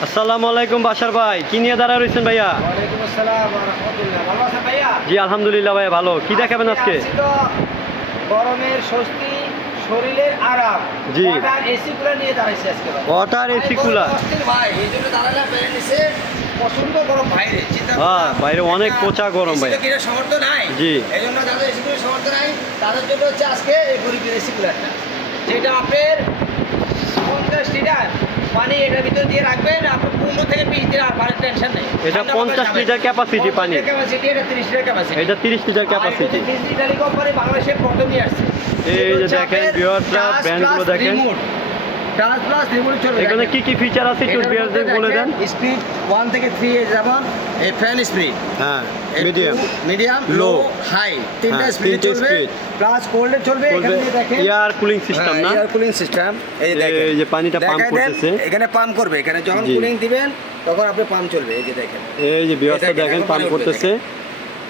আসসালামু আলাইকুম বাসার ভাই কি নিয়ে দাঁড়া রয়েছেন ভাইয়া? জি আলহামদুলিল্লাহ ভাইয়া ভালো। কি দেখাবেন আজকে? গরমের স্বস্তি শরীরের আরাম। জি। ওয়াটার এসি কুলার নিয়ে দাঁড়াইছি আজকে ওয়াটার এসি কুলার গরম ভাই এই জন্য দাঁড়ালাম বাইরে নিচে প্রচণ্ড গরম বাইরে হ্যাঁ, বাইরে অনেক পচা গরম ভাই। তো কিনার নাই। জি। এই জন্য যাদের এসি কুলার সামর্থ্য নাই তাদের জন্য হচ্ছে আজকে এই গরিবের এসি কুলারটা যেটা আপনার পঞ্চাশ লিটার পানি এটার ভিতর দিয়ে রাখবেন আপনার পনেরো থেকে বিশ দিন আর পানির টেনশন নেই। এটা 50 লিটার ক্যাপাসিটি পানি। ক্যাপাসিটি এটা তিরিশ লিটার ক্যাপাসিটি এটা তিরিশ লিটার ক্যাপাসিটি ডিজিটালি কোম্পানি বাংলাদেশে প্রথমই আসছে। এই যে দেখেন, viewers-রা দেখেন। টাচ প্লাস চলবে এখানে কি কি ফিচার আছে একটু বিয়ারদের বলে দেন। স্পিড 1 থেকে 3 এ যেমন এই ফ্যান স্পিড হ্যাঁ মিডিয়াম মিডিয়াম লো হাই তিনটা স্পিড চলবে। প্লাস কোল্ডে চলবে বলবে এখানে দেখেন। এয়ার কুলিং সিস্টেম না? এয়ার কুলিং সিস্টেম এই দেখেন। এই যে পানিটা পাম্প করতেছে। এখানে পাম্প করবে এখানে যখন কুলিং দিবেন তখন আপনি পাম্প চলবে এই যে দেখেন। এই যে বিয়ারটা দেখেন পাম্প করতেছে।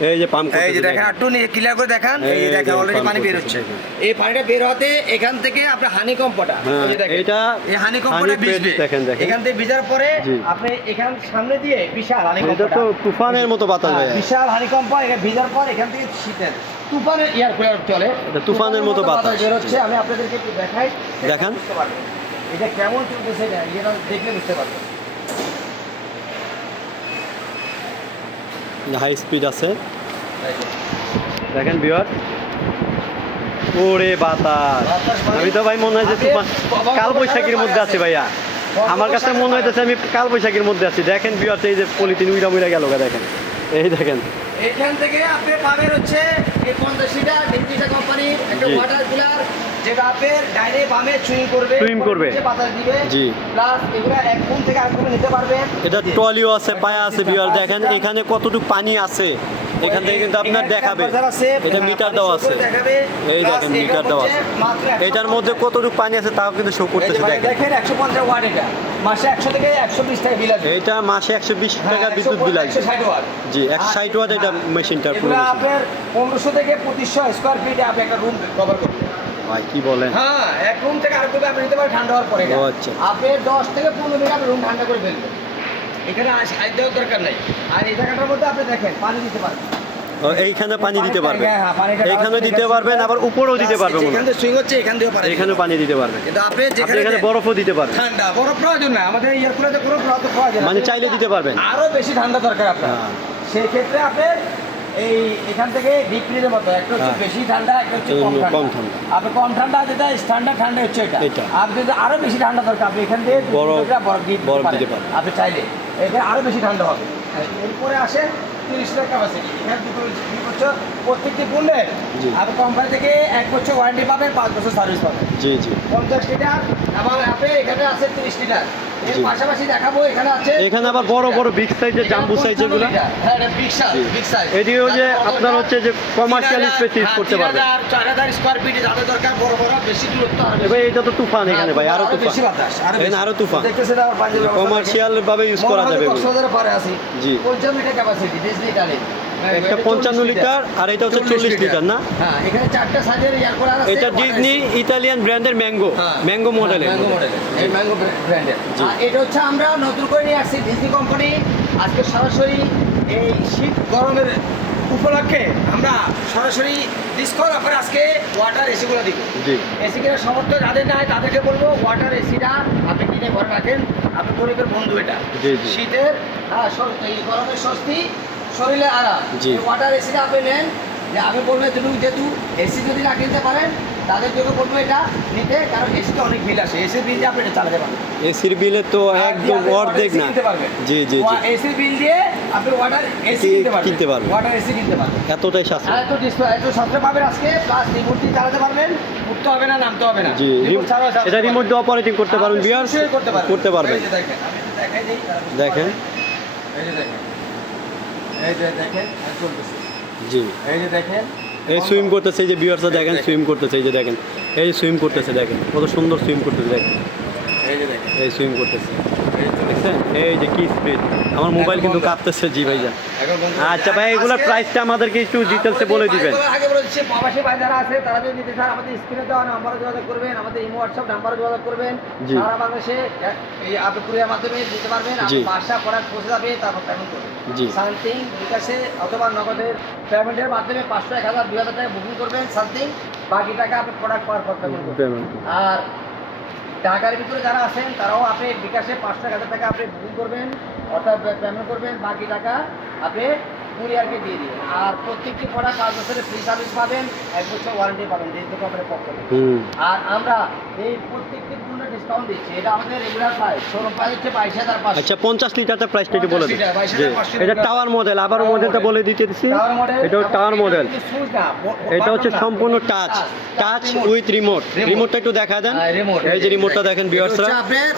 এই যে পাম্প এই যে দেখেন। একটু ক্লিয়ার করে দেখান। এই দেখেন অলরেডি পানি বের হচ্ছে। এই পানিটা বের হতে এখান থেকে আপনার হানি কম্পটা হ্যাঁ, এইটা এই হানি কম্পটা ভিজবে। দেখেন, দেখেন। এখান থেকে ভিজার পরে আপনি এখান সামনে দিয়ে বিশাল হানি এটা তো তুফানের মতো বাতাস ভাই বিশাল হানি কম্প এখানে ভিজার পর এখান থেকে শীতের তুফানের এয়ার কুলার চলে। এটা তুফানের মতো বাতাস। বের হচ্ছে। আমি আপনাদেরকে একটু দেখাই দেখান। এটা কেমন চলতেছে এটা? এটা দেখলে বুঝতে পারবেন হাই স্পিড আছে। দেখেন বিয়ার ওরে বাতাস। আমি তো ভাই মনে হয় যে কাল বৈশাখীর মধ্যে আছি ভাইয়া। আমার কাছে মনে হইতেছে আমি কাল বৈশাখীর মধ্যে আছি। দেখেন বিয়ার এই যে পলিথিন উইরা উইরা গেল দেখেন। এই দেখেন। এখান থেকে আপনি পাবেন হচ্ছে এই পঞ্চাশ লিটার ডিজিটা কোম্পানি একটা ওয়াটার কুলার যেটা ডাইনে বামে সুইং করবে Swing করবে। বাতাস দিবে। জি। প্লাস এগুলো এক রুম থেকে আরেক রুমে নিতে পারবেন এটা ট্রলিও আছে পায়া আছে বিয়ার দেখেন এখানে কতটুকু পানি আছে এখান থেকে কিন্তু আপনার দেখাবে। এটা হ্যাঁ, মিটার দেওয়া আছে। এই দেখেন মিটার দেওয়া আছে। এটার মধ্যে কতটুকু পানি আছে তাও কিন্তু শো করতেছে দেখেন। দেখেন একশো পঞ্চাশ ওয়াট এটা। মাসে একশো থেকে একশো বিশ টাকা বিল আসবে। এইটা মাসে একশো বিশ হ্যাঁ, টাকা বিদ্যুৎ বিল আসবে। 160। জি একশো ষাট ওয়াট এটা মেশিনটার পুরো এগুলো আপনার পনেরোশো থেকে পঁচিশশো স্কোয়ার ফিটে আপনি একটা রুম কভার করবেন। ভাই কি বলেন? হ্যাঁ এক রুম থেকে আরেক রুমে আপনি নিতে পারেন ঠান্ডা হওয়ার পরে। ও আচ্ছা। আপনি দশ থেকে পনেরো মিনিট আপনি রুম ঠান্ডা করে ফেলবেন। এখানে সাইড দেওয়ার দরকার নাই। আর এই জায়গাটার মধ্যে আপনি দেখেন পানি দিতে পারবেন। এইখানে পানি দিতে পারবে হ্যাঁ, হ্যাঁ, ডাউন দিতে পারবেন আবার উপরেও দিতে পারবে এখান সুইং হচ্ছে এখান এখানেও পানি দিতে পারবে কিন্তু আপনি যেখানে এখানে বরফও দিতে পারবেন। ঠান্ডা বরফ প্রয়োজন না আমাদের ইয়ার কুলাতে কোনো প্রয়োজন মানে চাইলে দিতে পারবেন। আরও বেশি ঠান্ডা দরকার আপনার। হ্যাঁ। সেই ক্ষেত্রে আপনি এই এখান থেকে ডিপ ফ্রিজের মতো একটা হচ্ছে হ্যাঁ। বেশি ঠান্ডা একটা হচ্ছে কম ঠান্ডা। আপনি কম ঠান্ডা যেটা স্ট্যান্ডার্ড ঠান্ডা হচ্ছে এটা। আপনি যদি আরও বেশি ঠান্ডা দরকার আপনি এখান থেকে বরফ- দিতে পারেন। আপনি চাইলে। এখানে আরও বেশি ঠান্ডা হবে। এরপরে আসে তিরিশ টাকা ক্যাপাসিটি এখানে দুটো কি করছ প্রত্যেকটি পণ্যের। আপনি কোম্পানি থেকে এক বছর ওয়ারেন্টি পাবেন পাঁচ বছর সার্ভিস পাবেন। জি জি। পঞ্চাশ লিটার এবং আপনি এখানে আছে তিরিশ লিটার এখানে আবার বড় বড় বিগ সাইজের জাম্বু সাইজ এগুলো। হ্যাঁ এটি যে আপনার হচ্ছে যে কমার্শিয়াল স্পেস ইউজ করতে পারবে। এবার এটা তো তুফান এখানে ভাই আরও তুফান। এখানে আরও তুফান। কমার্শিয়াল ভাবে ইউজ করা যাবে জি। কালে একটা পঞ্চান্ন লিটার। আর এটা হচ্ছে চল্লিশ লিটার। না? হ্যাঁ এটা ডিজনি ইতালিয়ান ব্র্যান্ডের ম্যাঙ্গো ম্যাঙ্গো মডেলের ম্যাঙ্গো ব্র্যান্ডের। এটা হচ্ছে আমরা নতুন করে নিয়ে আসছি ডিজনি কোম্পানি আজকে সরাসরি এই শীত গরমের উপলক্ষে আমরা সরাসরি ডিসকাউন্ট অফারে আজকে ওয়াটার এসিগুলো দিব। জি। এসি কেনার সামর্থ্য যাদের নাই তাদেরকে বলব ওয়াটার এসিটা আপনি কিনে ঘরে রাখেন। আপনি গরিবের বন্ধু এটা। শীতের হ্যাঁ এই গরমের স্বস্তি শরীরে আরাম। জি। ওয়াটার এসিটা আপনি নেন যে আমি বলব তুমি যেহেতু এসি যদি না কিনতে পারেন তাদের জন্য বলব এটা নিতে কারণ এসিতে অনেক বিল আসে। এসির বিল দিয়ে আপনি এটা চালাতে পারবেন। এসির বিলে তো একদম অর্ধেক না। জি জি জি। এসির বিল দিয়ে আপনি ওয়াটার এসি কিনতে পারবেন। ওয়াটার এসি কিনতে পারবেন। এতটাই সাশ্রয়। এত ডিসপ্লে এত সাশ্রয় পাবেন আজকে প্লাস রিমোট দিয়ে চালাতে পারবেন উঠতে হবে না নামতে হবে না। জি এটা রিমোট দিয়ে অপারেটিং করতে পারবেন বিয়ার করতে পারবেন। করতে পারবেন। দেখেন দেখেন। এই যে দেখেন। এই যে দেখেন চলতেছে। জি। এই যে দেখেন এই সুইম করতেছে এই যে বিয়ার্সরা দেখেন সুইম করতেছে এই যে দেখেন। এই সুইম করতেছে দেখেন কত সুন্দর সুইম করতেছে দেখেন। এই এই সুইম করতেছে। দেখছেন? এই যে কি স্পিড আমার মোবাইল কিন্তু কাঁপতেছে জি ভাইয়া আচ্ছা ভাই এগুলোর প্রাইসটা আমাদেরকে একটু ডিটেলসে বলে দিবেন। আগে বলে প্রবাসী ভাই যারা আছে তারা যদি নিতে চান আমাদের স্ক্রিনে দেওয়া নাম্বারে যোগাযোগ করবেন আমাদের ইমো হোয়াটসঅ্যাপ নাম্বারে যোগাযোগ করবেন। সারা বাংলাদেশে এই আপনি কুরিয়ার মাধ্যমে দিতে পারবেন। বাসা পৌঁছে যাবে তারপর পেমেন্ট করবেন। সামথিং বিকাশে অথবা নগদের পেমেন্টের মাধ্যমে পাঁচশো এক হাজার দুই হাজার টাকা বুকিং করবেন সামথিং বাকি টাকা আপনি প্রোডাক্ট পাওয়ার পর পেমেন্ট করবেন। আর ঢাকার ভিতরে যারা আছেন, তারাও আপনি বিকাশে পাঁচ টাকা হাজার টাকা আপনি বুকিং করবেন, অর্থাৎ পেমেন্ট করবেন, বাকি টাকা আপনি কুরিয়ারকে দিয়ে দিবেন আর প্রত্যেকটি প্রোডাক্ট পাঁচ বছরের ফ্রি সার্ভিস পাবেন এক বছর ওয়ারেন্টি পাবেন ডিজিটাল কোম্পানির পক্ষ থেকে। আর আমরা এই প্রত্যেকটি পণ্য ডিসকাউন্ট দিচ্ছি। এটা আমাদের রেগুলার প্রাইস শোরুম প্রাইস হচ্ছে বাইশ হাজার পাঁচশো। আচ্ছা পঞ্চাশ লিটারটা প্রাইসটা একটু বলে 50 দিন লিটার, 22 জি। হাজার পাঁচশো এটা টাওয়ার মডেল আবার মডেলটা বলে দিতে দিচ্ছি। এটা টাওয়ার মডেল এটা হচ্ছে সম্পূর্ণ টাচ টাচ। উইথ রিমোট রিমোটটা একটু দেখা দেন। হ্যাঁ, এই যে রিমোটটা দেখেন হচ্ছে বিয়ার্সরা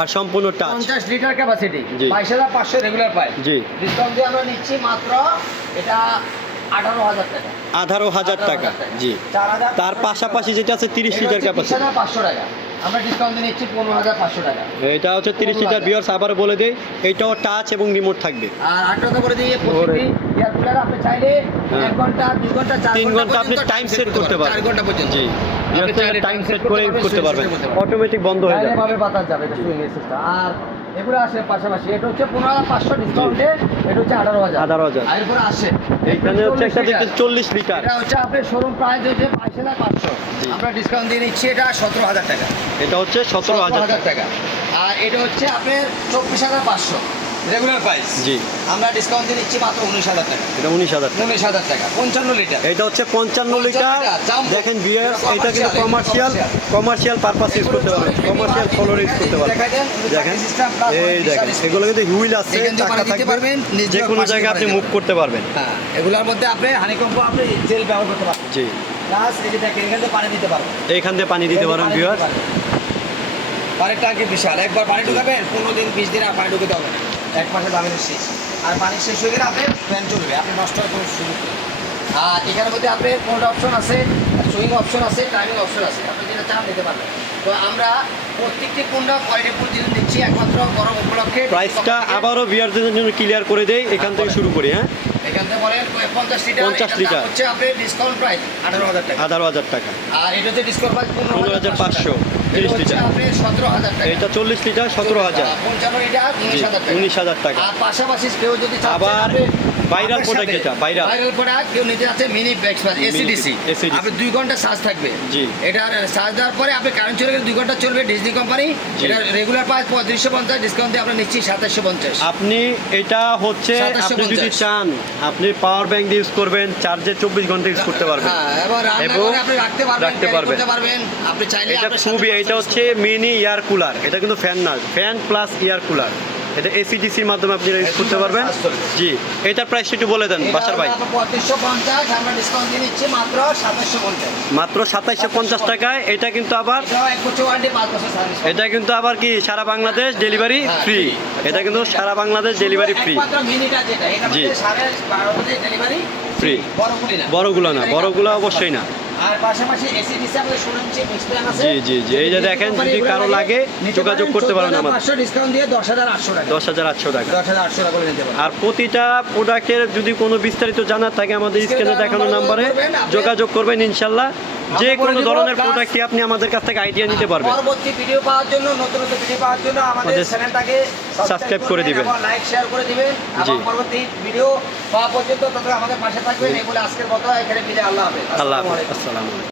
আর সম্পূর্ণ টাচ পঞ্চাশ লিটার ক্যাপাসিটি জি। বাইশ হাজার পাঁচশো রেগুলার প্রাইস জি। ডিসকাউন্ট দিয়ে আমরা নিচ্ছি মাত্র এটা আঠারো হাজার টাকা। আঠারো হাজার টাকা জি। তার পাশাপাশি যেটা আছে তিরিশ লিটার ক্যাপাসিটি পাঁচশো টাকা। আমরা ডিসকাউন্ট দিয়ে নিচ্ছি পনেরো হাজার পাঁচশো টাকা। এটা হচ্ছে তিরিশ লিটার বিয়ার্স আবার বলে দেই এইটাও টাচ এবং রিমোট থাকবে। আর আট টাকা করে দিয়ে এয়ার কুলার আপনি চাইলে হ্যাঁ। এক ঘণ্টা দুই ঘণ্টা চার তিন ঘণ্টা আপনি টাইম সেট করতে পারবেন। চার ঘণ্টা পর্যন্ত জি টাইম সেট করে করতে করতে পারবেন। পারবেন, অটোমেটিক বন্ধ হয়ে যাবে। বাতাস যাবে এটা সুইং সিস্টেম আর এগুলো আসে পাশাপাশি এটা হচ্ছে পনেরো হাজার পাঁচশো ডিসকাউন্টে এটা হচ্ছে আঠারো হাজার। আঠারো হাজার। এরপরে আসে এখানে হচ্ছে একটা দেখতে চল্লিশ লিটার এটা হচ্ছে আপনার শোরুম প্রাইস হচ্ছে বাইশ হাজার পাঁচশো। আমরা ডিসকাউন্ট দিয়ে নিচ্ছি এটা সতেরো হাজার টাকা। এটা হচ্ছে সতেরো হাজার টাকা। আর এটা হচ্ছে আপনার চব্বিশ হাজার পাঁচশো। রেগুলার প্রাইস জি। আমরা ডিসকাউন্ট দিয়ে নিচ্ছি মাত্র উনিশ হাজার টাকা। এটা উনিশ হাজার উনিশ হাজার টাকা। পঞ্চান্ন লিটার এটা হচ্ছে পঞ্চান্ন লিটার দেখেন বিয়ার এটা কিন্তু কমার্শিয়াল কমার্শিয়াল পারপাস ইউজ করতে পারবেন। কমার্শিয়াল ফলোর ইউজ করতে পারবেন। দেখেন। এই দেখেন এগুলো কিন্তু হুইল আছে পানি পারবেন, যে কোনো জায়গায় আপনি মুভ করতে পারবেন। হ্যাঁ এগুলোর মধ্যে আপনি হানিকম্প আপনি জেল ব্যবহার করতে পারবেন। জি। প্লাস এই যে দেখেন এখান থেকে পানি দিতে পারবেন। এইখান দিয়ে পানি দিতে পারেন পানি বিয়ার পানির ট্যাঙ্কি বিশাল। একবার পানি ঢুকাবেন পনেরো দিন বিশ দিন আর পানি ঢুকাতে হবে এক মাসে দামের শেষ আর পানি শেষ হয়ে গেলে আপনার ফ্যান চলবে। আপনি নষ্ট হওয়ার কোনো সুযোগ নেই আর এখানের মধ্যে আপনার কোনটা অপশন আছে সুইং অপশন আছে টাইমিং অপশন আছে। আপনি যেটা চান নিতে পারবেন। তো আমরা প্রত্যেকটি কোনটা কোয়ালিটি ফুল জিনিস দিচ্ছি একমাত্র গরম উপলক্ষে প্রাইসটা আবারও বিয়ারদের জন্য ক্লিয়ার করে দেই এখান থেকে শুরু করি হ্যাঁ? এখান থেকে বলেন পঞ্চাশ লিটার 50 এটার লিটার। হচ্ছে আপনার ডিসকাউন্ট প্রাইস আঠারো হাজার টাকা। আঠারো হাজার টাকা। আর এটা হচ্ছে ডিসকাউন্ট প্রাইস পনেরো হাজার পাঁচশো। লিটার। এটা চল্লিশ লিটার সতেরো হাজার। উনিশ হাজার টাকা। পাশাপাশি কেউ যদি আবার কেউ নিতে মিনি এসিডিসি আপনি দুই ঘণ্টা চার্জ থাকবে। জি। এটা চার্জ দেওয়ার পরে আপনি কারেন্ট চলে গেলে দুই ঘণ্টা চলবে ডিজনি কোম্পানি। এটা রেগুলার প্রাইস পঁয়ত্রিশশো পঞ্চাশ ডিসকাউন্ট দিয়ে আমরা নিচ্ছি সাতাশশো পঞ্চাশ। আপনি এটা হচ্ছে আপনি যদি চান আপনি পাওয়ার ব্যাংক ইউজ করবেন চার্জে চব্বিশ ঘণ্টা ইউজ করতে পারবেন। হ্যাঁ এবং আপনি রাখতে পারবেন রাখতে পারবেন। আপনি চাইলে এটা খুবই এটা হচ্ছে মিনি এয়ার কুলার এটা কিন্তু ফ্যান না। ফ্যান প্লাস এয়ার কুলার এটা এসিডিসির মাধ্যমে আপনি ইউজ করতে পারবেন। জি। এটার প্রাইস একটু বলে দেন বাসার ভাই। মাত্র সাতাইশশো পঞ্চাশ। টাকায়। এটা কিন্তু আবার এটা কিন্তু আবার কি সারা বাংলাদেশ ডেলিভারি হ্যাঁ, ফ্রি এটা কিন্তু সারা বাংলাদেশ ডেলিভারি ফ্রি জি। ফ্রি বড়গুলো না। বড়গুলো অবশ্যই না। জি, জি, জি। এই যে দেখেন, যদি কারও লাগে, যোগাযোগ করতে পারেন দশ হাজার আটশো টাকা। আর প্রতিটা প্রোডাক্টের যদি কোনো বিস্তারিত জানার থাকে আমাদের স্ক্রিনে দেখানো নাম্বারে যোগাযোগ করবেন ইনশাল্লাহ। যে কোনো ধরনের প্রোডাক্ট প্রোডাক্টই আপনি আমাদের কাছ থেকে আইডিয়া নিতে পারবেন? পরবর্তী ভিডিও পাওয়ার জন্য নতুন নতুন ভিডিও পাওয়ার জন্য আমাদের চ্যানেলটাকে সাবস্ক্রাইব করে দিবেন। লাইক শেয়ার করে দিবেন। এবং পরবর্তী ভিডিও পাওয়া পর্যন্ত তত আমাদের পাশে থাকবেন। এগুলো আজকের মত। এখানে বিদায়। আল্লাহ হাফেজ। আল্লাহ হাফেজ। আসসালামু আলাইকুম।